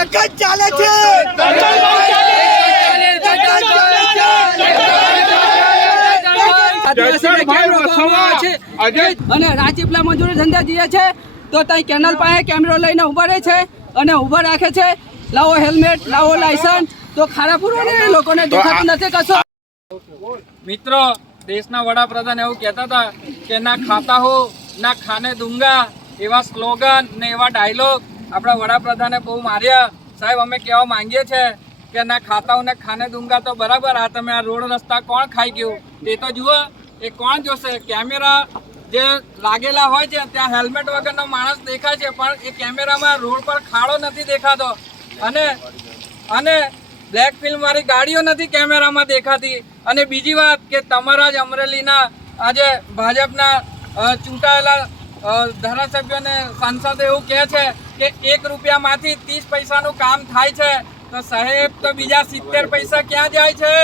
એક જ ચાલે છે અને રાજપીપળા મજૂરી ધંધા જઈએ છે તો ત્યાં કેનલ પાસે કેમેરો લઈને ઉભા રહે છે અને ઉભા રાખે છે, લાવો હેલ્મેટ, લાવો લાયસન્સ, તો ખારા પૂરવાને લોકોને દેખાતું નથી કશો. મિત્રો, દેશના વડાપ્રધાન એવું કહેતા હતા કે ના ખાતા હો ના ખાને દૂંગા, એવા સ્લોગન ને એવા ડાયલોગ આપણા વડાપ્રધાને બહુ માર્યા. સાહેબ, અમે કહેવા માંગીએ છીએ કે ના ખાતા હો ને ખાને દૂંગા તો બરાબર, આ તમે આ રોડ રસ્તા કોણ ખાઈ ગયું એ તો જુઓ. એ કોણ જોશે? કેમેરા જે લાગેલા હોય છે ત્યાં હેલ્મેટ વગરનો માણસ દેખાય છે, પણ એ કેમેરામાં રોડ પર ખાડો નથી દેખાતો અને બ્લેક ફિલ્મ વાળી ગાડીઓ નથી કેમેરામાં દેખાતી. અને બીજી વાત કે તમારા જ અમરેલીના આજે ભાજપના ચૂંટાયેલા ધારાસભ્યોને સાંસદ એવું કહે છે કે 1 રૂપિયામાંથી 30 પૈસાનું કામ થાય છે. તો સાહેબ, તો બીજા 70 પૈસા ક્યાં જાય છે?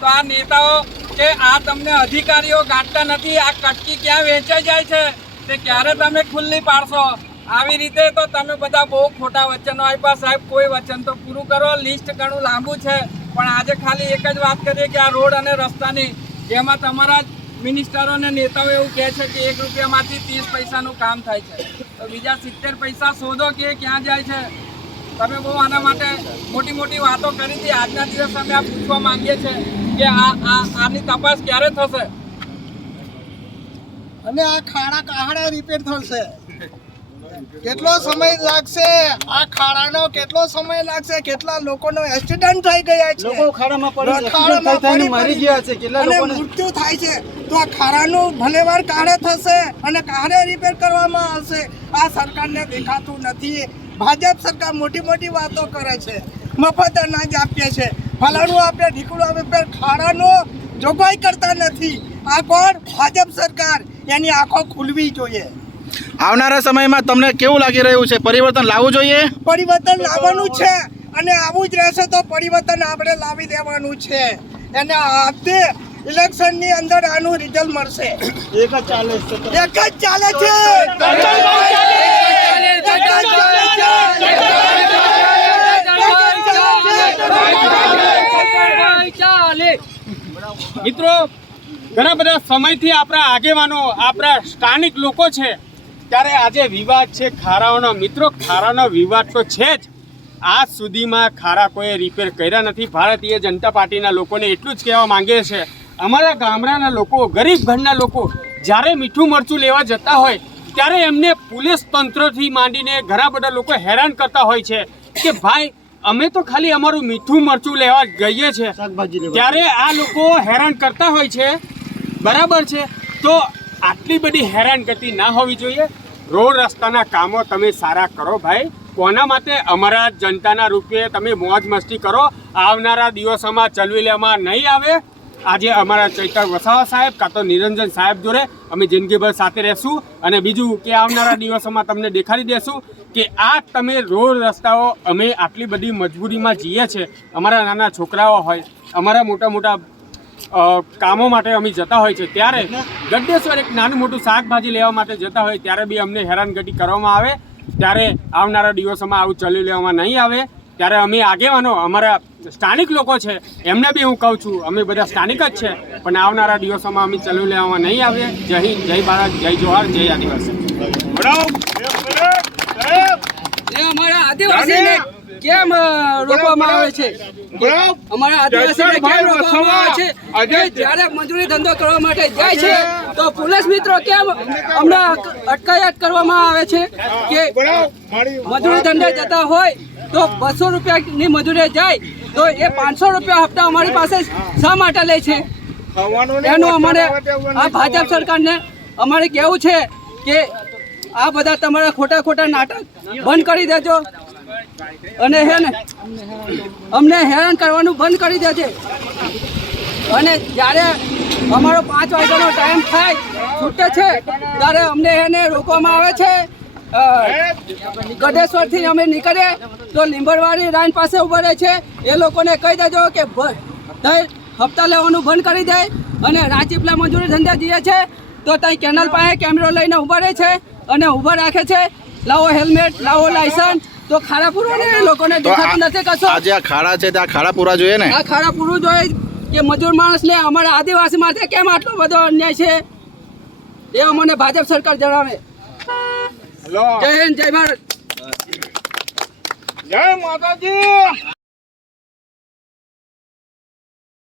તો આ નેતાઓ કે આ તમને અધિકારીઓ ગાંઠતા નથી, આ કટકી ક્યાં વેચાઈ જાય છે તે ક્યારે તમે ખુલ્લી પાડશો? આવી રીતે તો તમે બધા બહુ ખોટા વચનો આપ્યા. સાહેબ, કોઈ વચન તો પૂરું કરો. લિસ્ટ ઘણું લાંબુ છે, પણ આજે ખાલી એક જ વાત કરીએ કે આ રોડ અને રસ્તાની, જેમાં તમારા મિનિસ્ટરો અને નેતાઓ એવું કહે છે કે 1 રૂપિયામાંથી 30 પૈસાનું કામ થાય છે. તો બીજા 70 પૈસા શોધો કે ક્યાં જાય છે. તમે બહુ આના માટે મોટી મોટી વાતો કરી હતી. આજના દિવસ અમે આ પૂછવા માંગીએ છીએ કે આની તપાસ ક્યારે થશે અને આ ખાડા કહાડા રિપેર થશે? કેટલો સમય લાગશે? આ ખાડાનો કેટલો સમય લાગશે? કેટલા લોકોનો એક્સિડન્ટ થઈ ગયા છે, લોકો ખાડામાં પડી મરી ગયા છે, કેટલા લોકોને મૃત્યુ થાય છે. તો આ ખાડાનું ભલેવાર કાઢે થશે અને કાઢે રિપેર કરવામાં આવશે. આ સરકારને દેખાતું નથી. ભાજપ સરકાર મોટી મોટી વાતો કરે છે, મફત અનાજ આપીએ છે, ફલાણું આપે, ઢીકડું આપે, પણ ખાડાનો જોગવાઈ કરતા નથી. આ કોણ? ભાજપ સરકાર. એની આંખો ખુલવી જોઈએ. આવનારા સમયમાં તમને કેવું લાગી રહ્યું છે? પરિવર્તન લાવવું જોઈએ? પરિવર્તન લાવવાનું છે અને આવું જ રહેશે તો પરિવર્તન આપણે લાવી દેવાનું છે. એને આજે ઇલેક્શનની અંદર આનું રિઝલ્ટ મળશે. એક જ ચાલે છે. મિત્રો, ઘણા બધા સમયથી આપણા આગેવાનો, આપણા સ્થાનિક લોકો છે, ત્યારે આજે વિવાદ છે ખારાઓનો. મિત્રો, ખારાનો વિવાદ તો છે જ. આજ સુધીમાં ખારા કોઈ રિપેર કર્યા નથી. ભારતીય જનતા પાર્ટીના લોકોને એટલું જ કહેવા માંગે છે, અમારા ગામડાના લોકો, ગરીબ ઘરના લોકો જ્યારે મીઠું મરચું લેવા જતા હોય ત્યારે એમને પોલીસ તંત્રથી માંડીને ઘણા બધા લોકો હેરાન કરતા હોય છે કે ભાઈ, અમે તો ખાલી અમારું મીઠું મરચું લેવા જઈએ છીએ, ત્યારે આ લોકો હેરાન કરતા હોય છે. બરાબર છે, તો આટલી બધી હેરાનગતિ ના હોવી જોઈએ. રોડ રસ્તાના કામો તમે સારા કરો ભાઈ. કોના માટે? અમારા જનતાના રૂપિયે તમે મોજ મસ્તી કરો. આવનારા દિવસોમાં ચલવી લેવામાં નહીં આવે. આજે અમારા ચૈતર વસાવા સાહેબ કાં તો નિરંજન સાહેબ જોડે અમે જિંદગીભર સાથે રહેશું. અને બીજું કે આવનારા દિવસોમાં તમને દેખાડી દેશું કે આ તમે રોડ રસ્તાઓ, અમે આટલી બધી મજબૂરીમાં જઈએ છીએ. અમારા નાના છોકરાઓ હોય, અમારા મોટા મોટા કામો માટે અમે જતા હોય છે, ત્યારે ગड्ढेश्वर એક નાનું મોટું શાકભાજી લેવા માટે જતા હોય ત્યારે બી અમને હેરાનગતિ કરવામાં આવે. ત્યારે આવનારા દિવસોમાં આવું ચલી લેવામાં નહીં આવે. ત્યારે અમે આગેવાનો, અમારા સ્થાનિક લોકો છે, એમને બી હું કહું છું, અમે બધા સ્થાનિક જ છે, પણ આવનારા દિવસોમાં અમે ચલી લેવામાં નહીં આવે. જય હિન્દ, જય ભારત, જય જોહાર, જય આદિવાસી. અમારા આદિવાસીને કેમ રોકવામાં આવે છે? અમારા આદિવાસીને કેમ રોકવામાં આવે છે? જ્યારે મજૂરી ધંધો કરવા માટે જાય છે તો પોલીસ મિત્રો કેમ અમને અટકાયત કરવામાં આવે છે કે મજૂરી ધંધે જતા હોય તો 200 રૂપિયાની મજૂરી જાય તો એ 500 રૂપિયા હપ્તા અમારી પાસે શા માટે લે છે? એનું અમારે આ ભાજપ સરકારને અમારે કહેવું છે કે આ બધા તમારા ખોટા ખોટા નાટક બંધ કરી દેજો અને હે ને અમને હેરાન કરવાનું બંધ કરી દેજે. અને જ્યારે અમારો 5 વાગ્યાનો ટાઈમ થાય છૂટે છે ત્યારે અમને એને રોકવામાં આવે છે. ગડેશ્વરથી અમે નીકળીએ તો લીંબડવાડી લાઈન પાસે ઉભા રહે છે. એ લોકોને કહી દેજો કે હપ્તા લેવાનું બંધ કરી દે. અને રાજપીપળા મજૂરી ધંધા જઈએ છે તો ત્યાં કેનલ પાસે કેમેરો લઈને ઉભા રહે છે અને ઊભા રાખે છે, લાવો હેલ્મેટ, લાવો લાયસન્સ, તો ખાડા પૂરો ને એ લોકોને તો દેખાતું નથી કશો. આજે આ ખાડા છે ત્યાં ખાડા પૂરા જોઈએ ને. આ ખાડા પૂરું જોઈએ કે મજૂર માણસને અમારા આદિવાસી માટે કેમ આટલો બધો અન્યાય છે એ અમને ભાજપ સરકાર જણાવે. હેલો જય હિન્દ, જય ભારત. જય માતાજી.